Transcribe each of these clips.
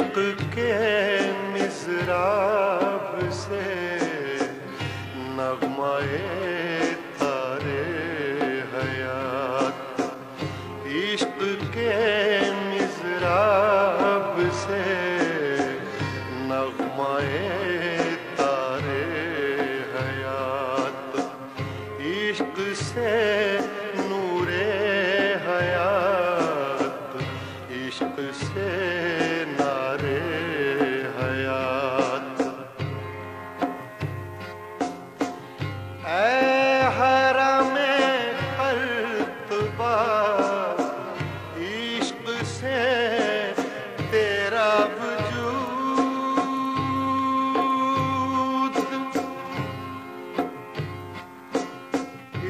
عشق کے مضراب سے نغمہ تارے حیات، عشق کے مضراب سے نغمہ تارے حیات، عشق سے نور حیات، عشق سے نار حیات۔ اے حرم قلتبہ عشق سے تیرا وجود،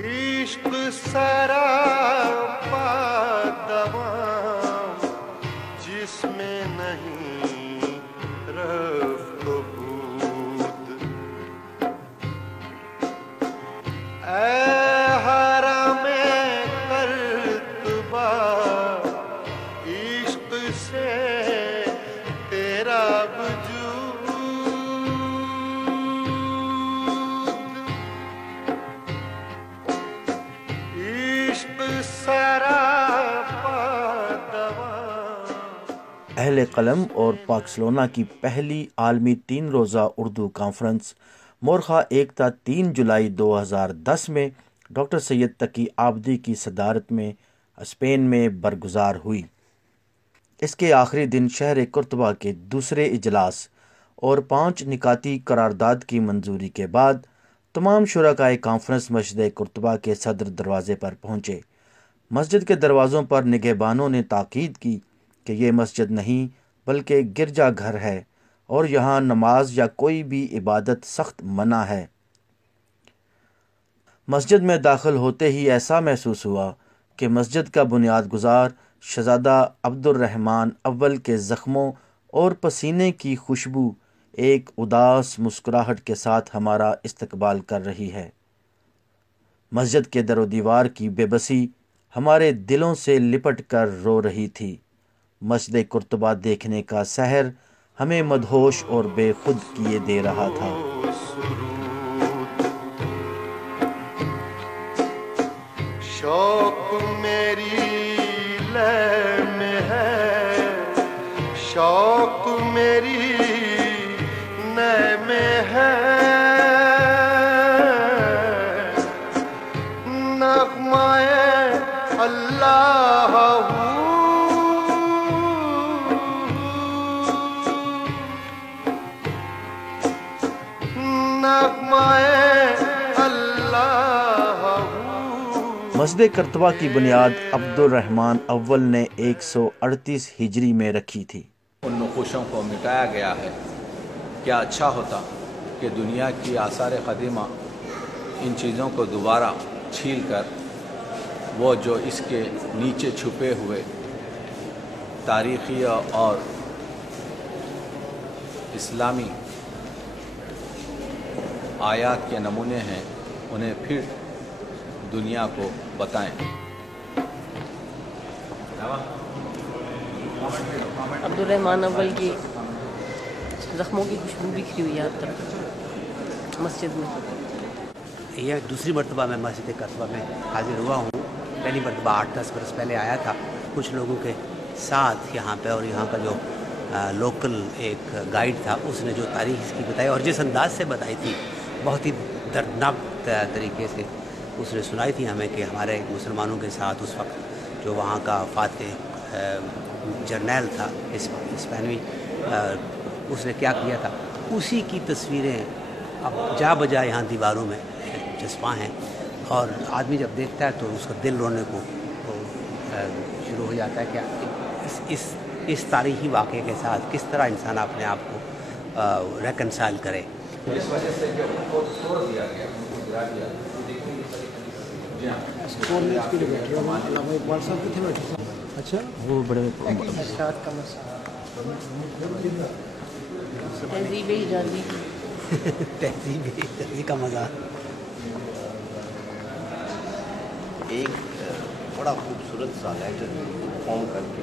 عشق سراپا دوام جس میں نہیں رفت و بود، اے حرم قلتبہ عشق سے تیرا وجود، عشق سراپا دوام۔ اہل قلم اور پاکسلونا کی پہلی عالمی 3 روزہ اردو کانفرنس مورخہ 1 تا 3 جولائی 2010 میں ڈاکٹر سید تقی عابدی کی صدارت میں اسپین میں برگزار ہوئی۔ اس کے آخری دن شہر قرطبہ کے دوسرے اجلاس اور 5 نکاتی قرارداد کی منظوری کے بعد تمام شرکائے کانفرنس مسجد قرطبہ کے صدر دروازے پر پہنچے۔ مسجد کے دروازوں پر نگہبانوں نے تاکید کی کہ یہ مسجد نہیں بلکہ گرجا گھر ہے اور یہاں نماز یا کوئی بھی عبادت سخت منع ہے۔ مسجد میں داخل ہوتے ہی ایسا محسوس ہوا کہ مسجد کا بنیاد گزار شہزادہ عبد الرحمن اول کے زخموں اور پسینے کی خوشبو ایک اداس مسکراہٹ کے ساتھ ہمارا استقبال کر رہی ہے۔ مسجد کے در و دیوار کی بے بسی ہمارے دلوں سے لپٹ کر رو رہی تھی۔ مسجد قرطبہ دیکھنے کا سحر ہمیں مدہوش اور بے خود کیے دے رہا تھا۔ شوق میری لے میں ہے، شوق میری نے میں ہے، نغمہ اللہ مسجد قرطبہ کی بنیاد عبد الرحمن اول نے 138 ہجری میں رکھی تھی۔ ان نقوشوں کو مٹایا گیا ہے۔ کیا اچھا ہوتا کہ دنیا کی آثار قدیمہ ان چیزوں کو دوبارہ چھیل کر وہ جو اس کے نیچے چھپے ہوئے تاریخی اور اسلامی آیات کے نمونے ہیں انہیں پھر دنیا کو بتائیں۔ عبد الرحمن اول کی زخموں کی خوشبو بکھری ہوئی ہے اب تک مسجد میں۔ یہ دوسری مرتبہ میں مسجد قرطبہ میں حاضر ہوا ہوں۔ پہلی مرتبہ 8-10 برس پہلے آیا تھا کچھ لوگوں کے ساتھ یہاں پہ، اور یہاں کا جو لوکل ایک گائیڈ تھا اس نے جو تاریخ اس کی بتائی اور جس انداز سے بتائی تھی بہت ہی دردناک طریقے سے اس نے سنائی تھی ہمیں کہ ہمارے مسلمانوں کے ساتھ اس وقت جو وہاں کا فاتح جرنیل تھا اسپینوی، اس نے کیا کیا تھا، اسی کی تصویریں اب جا بجا یہاں دیواروں میں چسپاں ہیں، اور آدمی جب دیکھتا ہے تو اس کا دل رونے کو شروع ہو جاتا ہے کہ اس تاریخی واقعے کے ساتھ کس طرح انسان اپنے آپ کو ریکنسائل کرے۔ اس وجہ سے جو ان کو توڑ دیا گیا، ان کو گرا دیا گیا۔ اچھا وہ بڑے تہذیب ایجادی تہذیب کا مزہ۔ ایک بڑا خوبصورت سا لیٹر فارم کر کے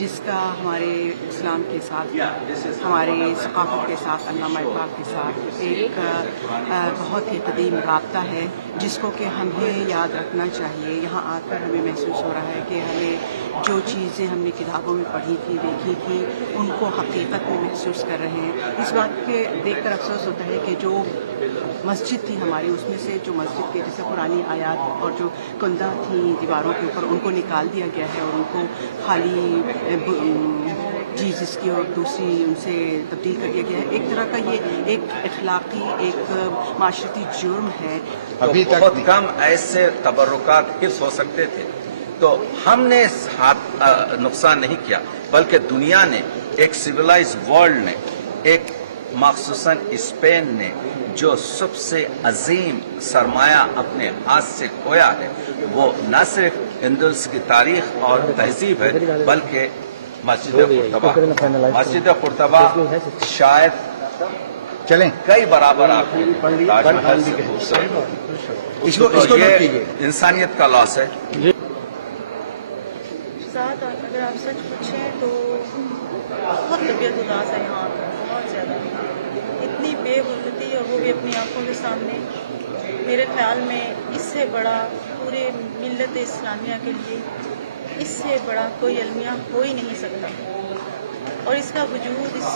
جس کا ہمارے اسلام کے ساتھ ہمارے ثقافت کے ساتھ علامہ اقبال کے ساتھ ایک بہت ہی قدیم رابطہ ہے جس کو کہ ہمیں یاد رکھنا چاہیے. یہاں آ کر ہمیں محسوس ہو رہا ہے کہ ہمیں جو چیزیں ہم نے کتابوں میں پڑھی تھی دیکھی تھی ان کو حقیقت میں محسوس کر رہے ہیں. اس بات کے دیکھ کر افسوس ہوتا ہے کہ جو مسجد تھی ہماری اس میں سے جو مسجد کے جیسے قرآنی آیات اور جو کندہ تھیں دیواروں کے اوپر ان کو نکال دیا گیا ہے اور ان کو خالی جیزس کی اور دوسری ان سے تبدیل کر دیا گیا ہے. ایک طرح کا یہ ایک اخلاقی ایک معاشرتی جرم ہے. ابھی تک بہت کم ایسے تبرکات حفظ ہو سکتے تھے تو ہم نے نقصان نہیں کیا بلکہ دنیا نے ایک سویلائز ورلڈ نے ایک مخصوصاً اسپین نے جو سب سے عظیم سرمایہ اپنے ہاتھ سے کھویا ہے وہ نہ صرف اندلس کی تاریخ اور تہذیب ہے بلکہ مسجد قرطبہ شاید چلیں کئی برابر آپ انسانیت کا لاس ہے. اگر آپ سچ پوچھیں تو بہت طبیعت اداس ہے یہاں بہت زیادہ. اتنی بے غربتی اور وہ بھی اپنی آنکھوں کے سامنے. میرے خیال میں اس سے بڑا پورے ملت اسلامیہ کے لیے اس سے بڑا کوئی المیہ ہو ہی نہیں سکتا. اور اس کا وجود اس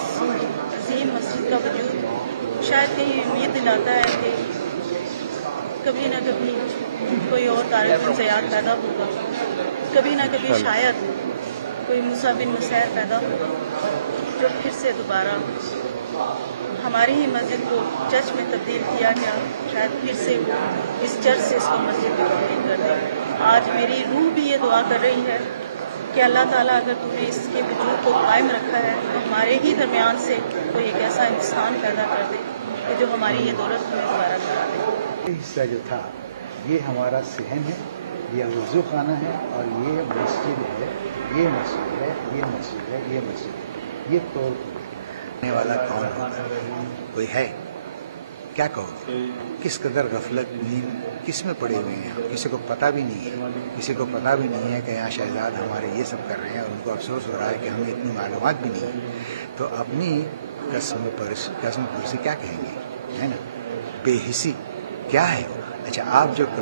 عظیم مسجد کا وجود شاید کہیں امید دلاتا ہے کہ کبھی نہ کبھی کوئی اور تاریخ سیاح پیدا ہوگا. کبھی نہ کبھی شاید کوئی موسیٰ بن نصیر پیدا ہوگا جو پھر سے دوبارہ ہماری ہی مسجد کو چرچ میں تبدیل کیا گیا شاید پھر سے اس چرچ سے اس کو مسجد میں تبدیل کر دے. آج میری روح بھی یہ دعا کر رہی ہے کہ اللہ تعالیٰ اگر تم نے اس کے وجود کو قائم رکھا ہے تو ہمارے ہی درمیان سے کوئی ایک ایسا انسان پیدا کر دے کہ جو ہماری یہ دولت ہمیں دوبارہ کرا دے. یہ حصہ جو تھا یہ ہمارا صحن ہے, یہ وضو خانہ ہے اور یہ مسجد ہے, یہ مسجد ہے, یہ مسجد ہے, یہ مسجد ہے. یہ توڑ پھوڑنے والا کون ہوتا ہے؟ کوئی ہے؟ کیا کہو؟ کس قدر غفلت نیند کس میں پڑے ہوئے ہیں. کسی کو پتہ بھی نہیں ہے, کسی کو پتہ بھی نہیں ہے کہ یہاں شہزاد ہمارے یہ سب کر رہے ہیں اور ان کو افسوس ہو رہا ہے کہ ہمیں اتنی معلومات بھی نہیں ہے. تو اپنی قسم پرسی کیا کہیں گے, ہے نا, بے حسی کیا ہے وہ. اچھا آپ جو ایک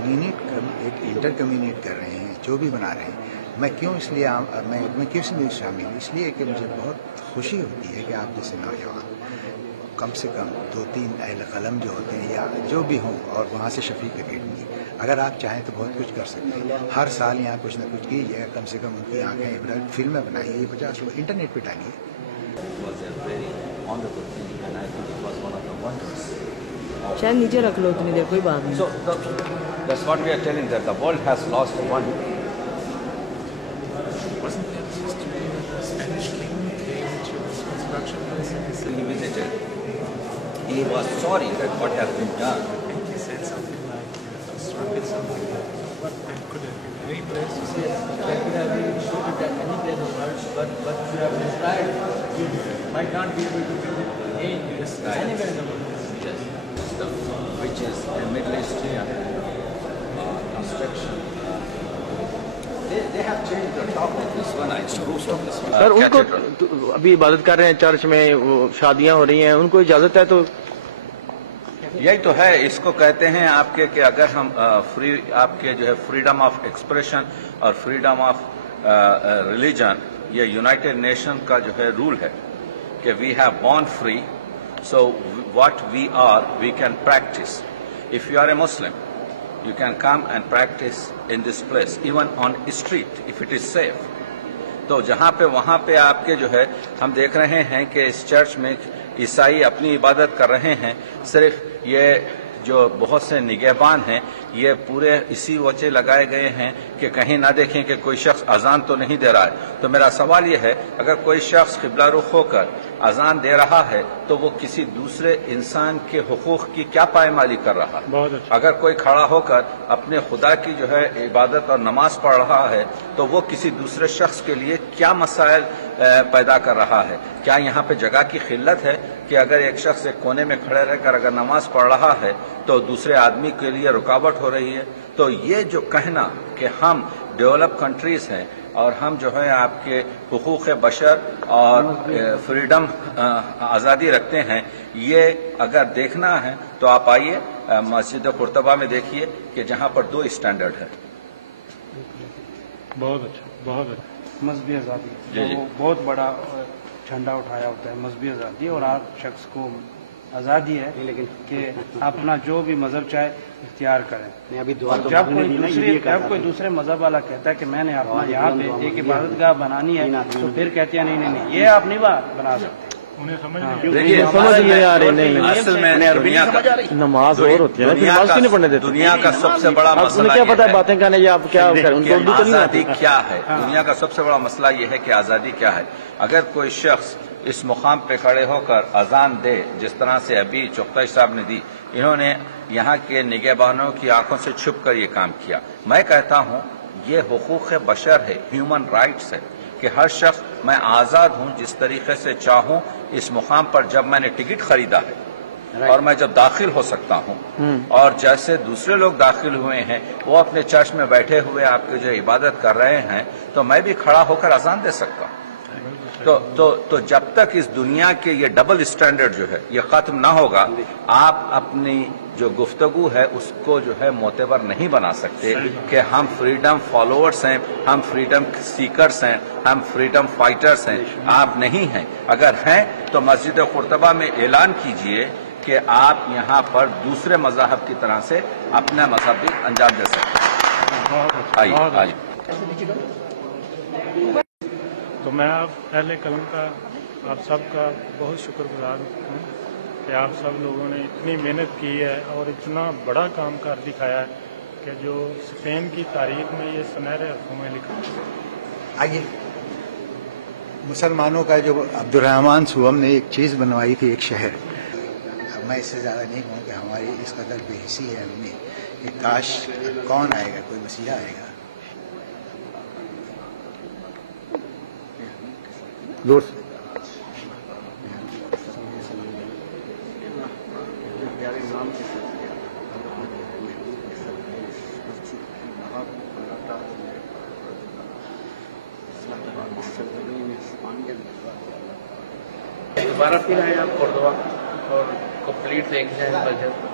انٹر کمیونیٹ کر رہے ہیں, جو بھی بنا رہے ہیں, میں کیوں اس لیے میں کیوں اس لیے شامل ہوں؟ اس لیے کہ مجھے بہت خوشی ہوتی ہے کہ آپ جیسے نوجوان کم سے کم 2-3 اہل قلم جو ہوتے ہیں یا جو بھی ہوں اور وہاں سے شفیق اکیڈمی, اگر آپ چاہیں تو بہت کچھ کر سکتے ہیں. ہر سال یہاں کچھ نہ کچھ کیجیے, کم سے کم ان کی آنکھیں فلمیں بنائیے, 50 لوگ انٹرنیٹ پہ ڈالیے. شاید نیچے رکھ لو اتنی دیر, کوئی بات نہیں. So that's what we are telling, that the world has lost one. He visited. He was sorry that what has been done. He said something like, I was struck with something that could have been very blessed. That could have been shooted at any place on earth, but you have been tried. You might not be able to visit again anywhere in the world. Which is a Middle Eastern construction. They have changed the top of this one. It's the roof of this one. سر ان کو ابھی عبادت کر رہے ہیں church میں, وہ شادیاں ہو رہی ہیں, ان کو اجازت ہے تو یہی تو ہے, اس کو کہتے ہیں آپ کے کہ اگر ہم آپ کے جو ہے فریڈم آف ایکسپریشن اور فریڈم آف ریلیجن, یہ یونائٹڈ نیشن کا جو ہے رول ہے کہ we have born free. So what we are, we can practice. If you are a Muslim, you can come and practice in this place, even on a street, if it is safe. تو جہاں پہ وہاں پہ آپ کے جو ہے ہم دیکھ رہے ہیں کہ اس چرچ میں عیسائی اپنی عبادت کر رہے ہیں. صرف یہ جو بہت سے نگہبان ہیں یہ پورے اسی وجہ لگائے گئے ہیں کہ کہیں نہ دیکھیں کہ کوئی شخص اذان تو نہیں دے رہا ہے. تو میرا سوال یہ ہے, اگر کوئی شخص قبلہ رخ ہو کر اذان دے رہا ہے تو وہ کسی دوسرے انسان کے حقوق کی کیا پائمالی کر رہا ہے؟ اگر کوئی کھڑا ہو کر اپنے خدا کی جو ہے عبادت اور نماز پڑھ رہا ہے تو وہ کسی دوسرے شخص کے لیے کیا مسائل پیدا کر رہا ہے؟ کیا یہاں پہ جگہ کی قلت ہے کہ اگر ایک شخص ایک کونے میں کھڑے رہ کر اگر نماز پڑھ رہا ہے تو دوسرے آدمی کے لیے رکاوٹ ہو رہی ہے؟ تو یہ جو کہنا کہ ہم ڈیولپ کنٹریز ہیں, اور ہم جو ہے آپ کے حقوق بشر اور فریڈم آزادی رکھتے ہیں. یہ اگر دیکھنا ہے تو آپ آئیے مسجد قرطبہ میں دیکھیے کہ جہاں پر 2 اسٹینڈرڈ ہے. بہت اچھا، بہت اچھا. مذہبی آزادی جی وہ بہت بڑا جھنڈا اٹھایا ہوتا ہے، مذہبی آزادی، اور ہر شخص کو آزادی ہے کہ اپنا جو بھی مذہب چاہے اختیار کریں. جب کوئی دوسرے مذہب والا کہتا ہے کہ میں نے اپنا یہاں پہ ایک عبادت گاہ بنانی ہے تو پھر کہتے ہیں نہیں یہ آپ نہیں بنا سکتے. دیکھیے سمجھ نہیں آ رہی، اصل میں نماز اور ہوتی ہے، نماز کیوں نہیں پڑھنے دیتے؟ دنیا کا سب سے بڑا مسئلہ کیا پتا ہے باتیں کہنے یہ آپ کیا آزادی کیا ہے. دنیا کا سب سے بڑا مسئلہ یہ ہے کہ آزادی کیا ہے. اگر کوئی شخص اس مقام پہ کھڑے ہو کر اذان دے جس طرح سے ابھی چغتائی صاحب نے دی، انہوں نے یہاں کے نگہبانوں کی آنکھوں سے چھپ کر یہ کام کیا. میں کہتا ہوں یہ حقوق بشر ہے، ہیومن رائٹس ہے کہ ہر شخص، میں آزاد ہوں جس طریقے سے چاہوں اس مقام پر. جب میں نے ٹکٹ خریدا ہے اور میں جب داخل ہو سکتا ہوں، اور جیسے دوسرے لوگ داخل ہوئے ہیں وہ اپنے چرچ میں بیٹھے ہوئے آپ کے جو عبادت کر رہے ہیں، تو میں بھی کھڑا ہو کر اذان دے سکتا ہوں. تو جب تک اس دنیا کے یہ ڈبل اسٹینڈرڈ جو ہے یہ ختم نہ ہوگا، آپ اپنی جو گفتگو ہے اس کو جو ہے معتبر نہیں بنا سکتے کہ ہم فریڈم فالوورز ہیں، ہم فریڈم سیکرز ہیں، ہم فریڈم فائٹرز ہیں. آپ نہیں ہیں. اگر ہیں تو مسجد قرطبہ میں اعلان کیجئے کہ آپ یہاں پر دوسرے مذاہب کی طرح سے اپنا مذہب بھی انجام دے سکتے ہیں. آئیے. تو میں اہل قلم کا آپ سب کا بہت شکر گزار ہوں کہ آپ سب لوگوں نے اتنی محنت کی ہے اور اتنا بڑا کام کر دکھایا ہے کہ جو اسپین کی تاریخ میں یہ سنہرے حرفوں میں لکھا. آئیے، مسلمانوں کا جو عبد الرحمن سوم نے ایک چیز بنوائی تھی، ایک شہر. میں اس سے زیادہ نہیں ہوں کہ ہماری اس قدر بے حسی ہے ہم نے کہ کاش کون آئے گا، کوئی وسیلہ آئے گا. دور سے دوبارہ پھر آئے آپ قرطبہ اور کمپلیٹ دیکھ جائیں بجٹ.